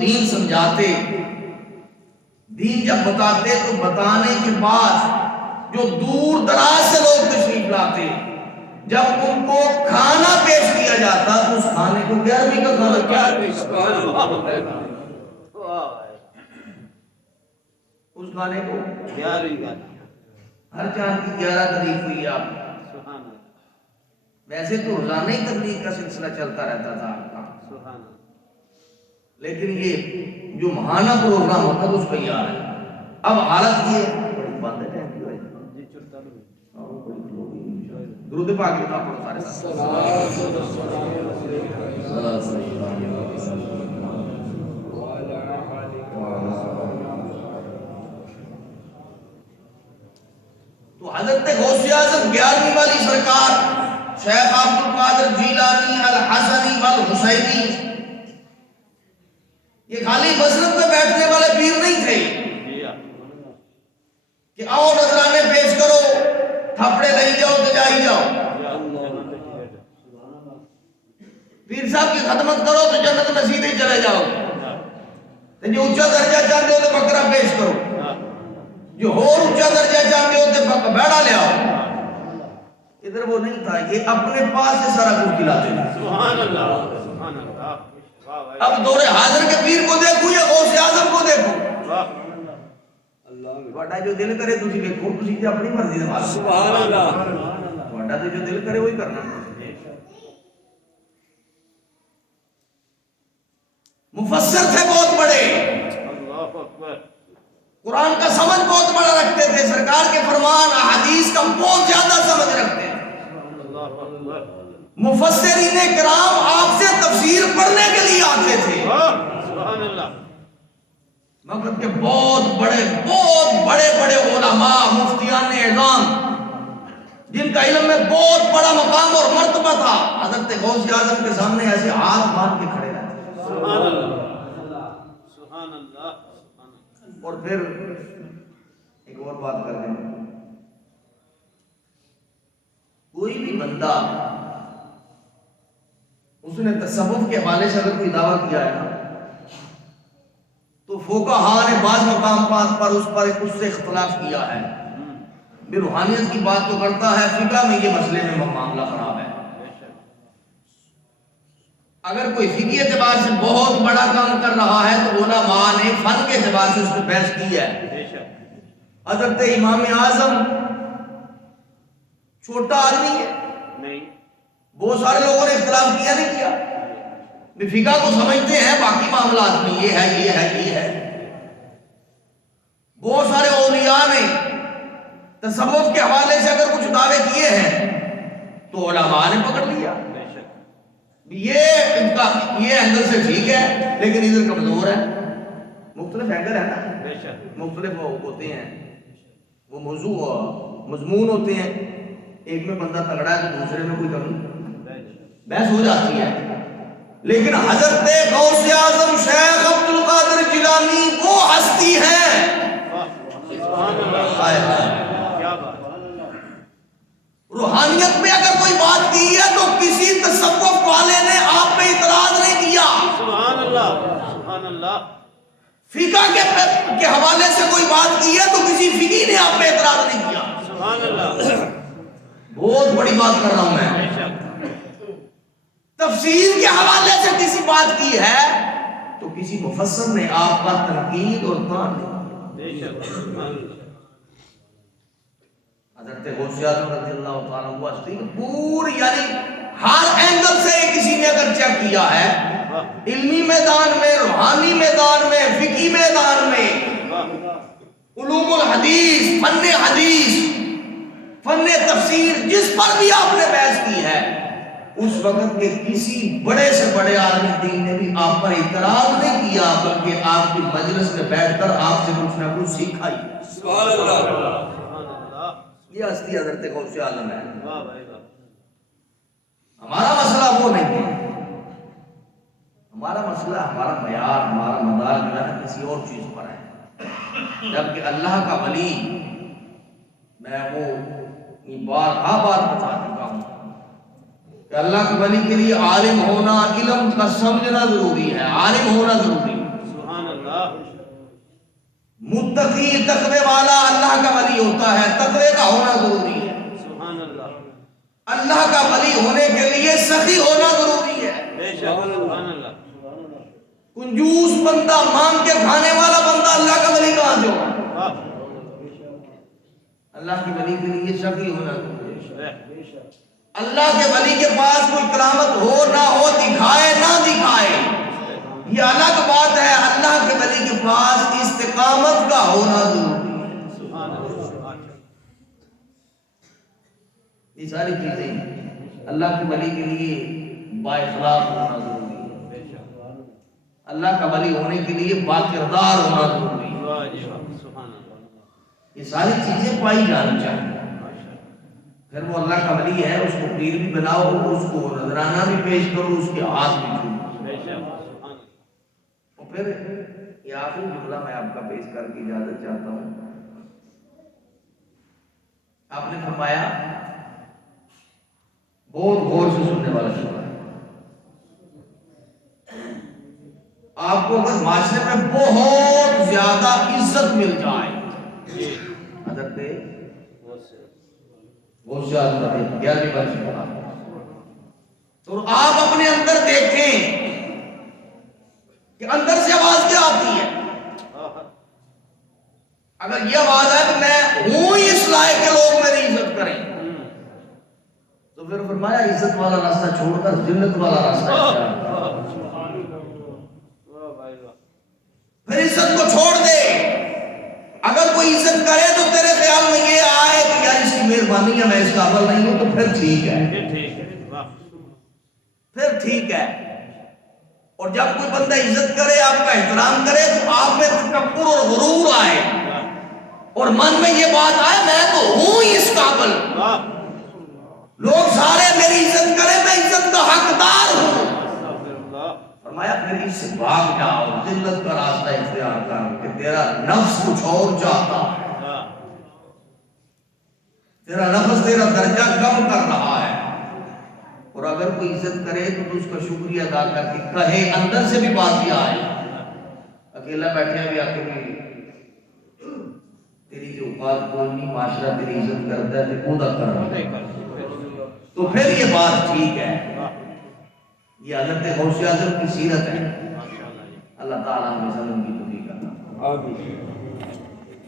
دین سمجھاتے، دین جب بتاتے تو بتانے کے بعد جو دور دراز سے لوگ تشریف لاتے، جب ان کو کھانا پیش کیا جاتا تو اس کھانے کو 11ویں کا کھانا کیا اس کھانے کو 11ویں کا، ہر چاند کی 11 تاریخ ہوئی آپ، ویسے تو روزانہ ہی تبلیغ کا سلسلہ چلتا رہتا تھا آپ کا، لیکن یہ جو ماہانہ پروگرام ہوتا ہے اس پہ ہی آ رہا ہے۔ اب حالت یہ بند ہے ٹائم کی وجہ درود پاک لکھا پڑھو سارے تو حضرت غوث اعظم 11ویں والی سرکار شیخ عبد القادر جیلانی الحسنی والحسینی یہ خالی مسند پہ بیٹھنے والے پیر نہیں تھے کہ آؤ نذرانے پیش کرو، تھپڑے نہیں جاؤ تو جائی جاؤ، پیر صاحب کی خدمت کرو تو جنت میں سیدھے چلے جاؤ، جو اونچا درجہ چاہتے ہو تو بکرا پیش کرو، جو اور اونچا درجہ چاہتے ہو تو بیڑا لے آؤ۔ ادھر وہ نہیں تھا، یہ اپنے پاس سے سارا کچھ کھلاتے تھے۔ سبحان اللہ، سبحان اللہ۔ اب دور حاضر کے پیر کو دیکھو یا غوث اعظم کو دیکھو، بڑا جو دل کرے تسی دیکھو، تسی تے اپنی مرضی سے مالک، سبحان اللہ، بڑا تو جو دل کرے وہی کرنا۔ مفسر تھے بہت بڑے، قرآن کا سمجھ بہت بڑا رکھتے تھے، سرکار کے فرمان احادیث کا بہت زیادہ سمجھ رکھتے تھے۔ مفسرین کرام آپ سے تفسیر پڑھنے کے لیے آتے تھے، سبحان اللہ، مگر کے بہت بڑے علماء، مفتیان اعظام جن کا علم میں بہت بڑا مقام اور مرتبہ تھا، حضرت غوث اعظم کے سامنے ایسے ہاتھ باندھ کے کھڑے رہتے، سبحان اللہ، سبحان اللہ۔ اور پھر ایک اور بات کر دیں، کوئی بھی بندہ اس نے تصوف کے حوالے سے اگر کوئی دعویٰ کیا ہے نا تو فقہاء نے بعض مقامات پر اس سے اختلاف کیا ہے، بھی روحانیت کی بات تو کرتا ہے، فقہ میں یہ مسئلے میں معاملہ خراب ہے۔ اگر کوئی فقہی اعتبار سے بہت بڑا کام کر رہا ہے تو علماء نے فن کے اعتبار سے اس پہ بحث کی ہے۔ حضرت امام اعظم چھوٹا آدمی ہے نہیں، بہت سارے لوگوں نے اختلاف کیا نہیں کیا، فقہ کو سمجھتے ہیں، باقی معاملات میں یہ ہے۔ بہت سارے اولیاء نے تصوف کے حوالے سے اگر کچھ دعوے کیے ہیں تو علماء نے پکڑ لیا، یہ اینگل سے ٹھیک ہے لیکن ادھر کمزور ہے، مختلف اینگل ہے نا، مختلف ہوتے ہیں، وہ موضوع مضمون ہوتے ہیں، ایک میں بندہ تگڑا ہے تو دوسرے میں کوئی کمی بحث ہو جاتی ہے، لیکن حضرت غوث اعظم شیخ عبد القادر جیلانی وہ ہستی ہیں، روحانیت میں اگر کوئی بات کی ہے تو کسی تصوف والے نے آپ پہ اعتراض نہیں کیا، سبحان اللہ، سبحان اللہ۔ فقہ کے حوالے سے کوئی بات کی ہے تو کسی فقی نے آپ پہ اعتراض نہیں کیا، سبحان اللہ۔ بہت بڑی بات کر رہا ہوں میں، تفسیر کے حوالے سے کسی بات کی ہے تو کسی مفسر نے آپ پر تنقید اور طعن نہیں کیا۔ حضرت غوث اعظم رضی اللہ تعالیٰ عنہ ہستی پوری، یعنی ہر اینگل سے کسی نے اگر چیک کیا ہے، علمی میدان میں، روحانی میدان میں، فقہی میدان میں، علوم الحدیث، فن تفسیر، جس پر بھی آپ نے بحث کی ہے، اس وقت کے کسی بڑے سے بڑے عالم دین نے بھی آپ پر اعتراض نہیں کیا، بلکہ آپ کی مجلس میں بیٹھ کر آپ سے کچھ نہ کچھ سیکھا ہی، سبحان اللہ۔ یہ ہستی حضرت غوث اعظم ہے۔ ہمارا مسئلہ وہ نہیں ہے، ہمارا مسئلہ، ہمارا معیار، ہمارا مدار جو ہے کسی اور چیز پر ہے، جبکہ اللہ کا ولی، میں وہ بار بتا چکا ہوں کہ اللہ کے ولی کے لیے عالم ہونا، علم کا سمجھنا ضروری ہے، عالم ہونا ضروری ہے۔ متقی تقوی والا اللہ کا ولی ہوتا ہے، تقوی کا ہونا ضروری ہے۔ سبحان اللہ، اللہ کا ولی ہونے کے لیے سخی ہونا ضروری ہے۔ بے شک، سبحان اللہ، کنجوس بندہ، مانگ کے کھانے والا بندہ اللہ کا ولی کہاں سے ہوگا؟ واہ، اللہ کے ولی کے لیے سخی ہونا ضروری ہے۔ بے شک، اللہ کے ولی کے پاس کوئی کرامت ہو نہ ہو، دکھائے نہ دکھائے، یہ الگ بات ہے۔ اللہ کے ولی کے پاس استقامت کا ہونا ضروری ہے۔ سبحان اللہ، یہ ساری چیزیں اللہ کے ولی کے لیے با اخلاق ہونا ضروری ہے۔ بے شک، اللہ کا ولی ہونے کے لیے با کردار ہونا ضروری ہے۔ واہ جی واہ، سبحان اللہ، یہ ساری چیزیں پائی جانی چاہیے۔ پھر وہ اللہ کا ولی ہے، اس کو پیر بھی بناؤ، اس کو نذرانہ بھی پیش کرو، اس کے ہاتھ بھی چھو۔ بے شک، سبحان اللہ، اور پھر یہ آخری جملہ میں آپ کا پیش کر کے اجازت چاہتا ہوں۔ آپ نے فرمایا، بہت غور سے سننے والا جملہ ہے، آپ کو اگر معاشرے میں بہت زیادہ عزت مل جائے، حضرت بہت سے حضرت 11ویں بار سے کہا، تو آپ اپنے اندر دیکھیں کہ اندر سے آواز کیا آتی ہے۔ اگر یہ آواز ہے کہ میں ہوں ہی اس لائق کے لوگ میری عزت کریں، تو پھر فرمایا عزت والا راستہ چھوڑ کر ذلت والا راستہ اختیار کر۔ پھر عزت کو چھوڑ دے۔ اگر کوئی عزت کرے تو تیرے خیال میں یہ آئے کہ یار اس کی مہربانی ہے، میں اس قابل نہیں ہوں، تو پھر ٹھیک ہے، پھر ٹھیک ہے۔ اور جب کوئی بندہ عزت کرے، آپ کا احترام کرے، تو آپ میں تکبر اور غرور آئے اور من میں یہ بات آئے میں تو ہوں ہی اس قابل، لوگ سارے میری عزت کریں، میں عزت کا حقدار ہوں۔ فرمایا پھر اس سے بھاگ جاؤ، ذلت کا راستہ اختیار کر، کہ تیرا نفس کچھ اور چاہتا ہے، تیرا نفس تیرا درجہ کم کر رہا ہے۔ اور اگر کوئی عزت کرے تو اس کا شکریہ ادا کر کے کہے، اندر سے بھی بات یہ آئے، اکیلا بیٹھے بھی آ کے بھی تیری جو بات کوئی نہیں، معاشرہ تیری عزت کرتا ہے تو خدا کر رہا ہے، تو پھر یہ بات ٹھیک ہے۔ یہ حضرت غوث اعظم کی سیرت ہے۔ اللہ تعالیٰ ہمیں سمجھ کی توفیق عطا فرمائے۔